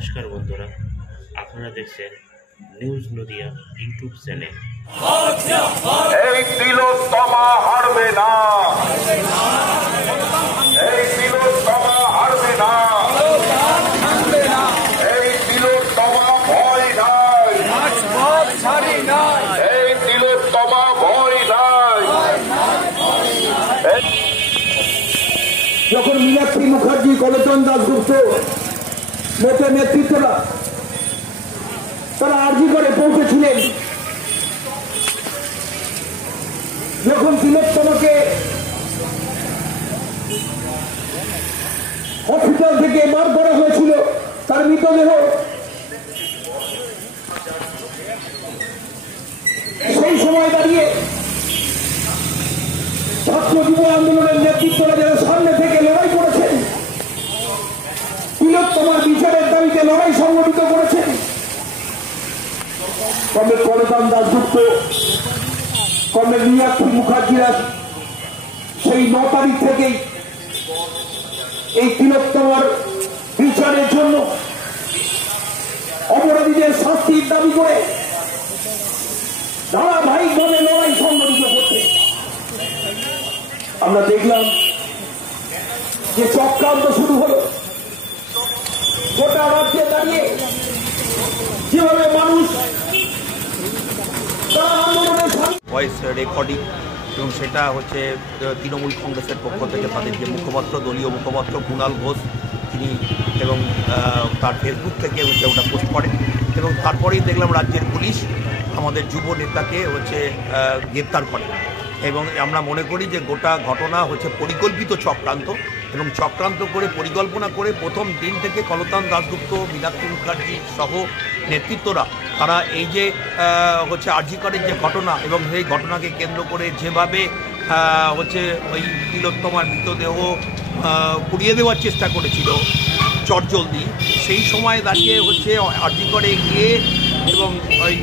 নমস্কার বন্ধুরা, আপনারা দেখছেন নিউজ নদিয়া ইউটিউব চ্যানেল। এই তিলোত্তমা হারবে না, এই তিলোত্তমা হারবে না, এই তিলোত্তমা ভয় নাই, এই তিলোত্তমা ভয় নাই। যখন মীনাক্ষী মুখার্জি, কলচন দাশগুপ্ত নেতার নেতৃত্বরা তারা আর্জি করে পৌঁছেছিলেন, যখন তিলোত্তমাকে হসপিটাল থেকে বার করা হয়েছিল, তার মৃতদেহ সেই সময় দাঁড়িয়ে ছাত্র যুব আন্দোলনের নেতৃত্বরা যারা সামনে থেকে লড়াই করেছেন, তিলোত্তমার বিচারের দাবিতে লড়াই সংগঠিত করেছেন, কমরেড কলচন দাশগুপ্ত, কমরেড মীনাক্ষী মুখার্জিরা সেই 9 তারিখ থেকেই এই তিলোত্তমার বিচারের জন্য অপরাধীদের শাস্তির দাবি করে ধারাবাহিকভাবে লড়াই সংগঠিত করতে আমরা দেখলাম যে চক্রান্ত শুরু হলো। গোটা রাজ্যে দাঁড়িয়ে যেভাবে মানুষ তারা আন্দোলনের ভয়েস রেকর্ডিং, এবং সেটা হচ্ছে তৃণমূল কংগ্রেসের পক্ষ থেকে তাদের যে মুখপাত্র, দলীয় মুখপাত্র কুণাল ঘোষ, তিনি এবং তার ফেসবুক থেকে হচ্ছে ওটা পোস্ট করেন, এবং তারপরেই দেখলাম রাজ্যের পুলিশ আমাদের যুব নেতাকে হচ্ছে গ্রেপ্তার করে। এবং আমরা মনে করি যে গোটা ঘটনা হচ্ছে পরিকল্পিত চক্রান্ত, এবং চক্রান্ত করে পরিকল্পনা করে প্রথম দিন থেকে কলচন দাশগুপ্ত, মীনাক্ষী মুখার্জি সহ নেতৃত্বরা তারা এই যে হচ্ছে আরজি করের যে ঘটনা, এবং সেই ঘটনাকে কেন্দ্র করে যেভাবে হচ্ছে ওই তিলোত্তমার মৃতদেহ পুড়িয়ে দেওয়ার চেষ্টা করেছিল চটজলদি, সেই সময় দাঁড়িয়ে হচ্ছে আরজি করে গিয়ে এবং ওই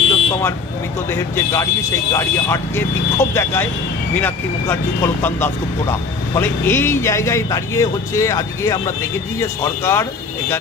তিলোত্তমার মৃতদেহের যে গাড়ি, সেই গাড়ি আটকে বিক্ষোভ দেখায় মীনাক্ষী মুখার্জি, কলচন দাশগুপ্তরা। ফলে এই জায়গায় দাঁড়িয়ে হচ্ছে আজকে আমরা দেখেছি যে সরকার এখানে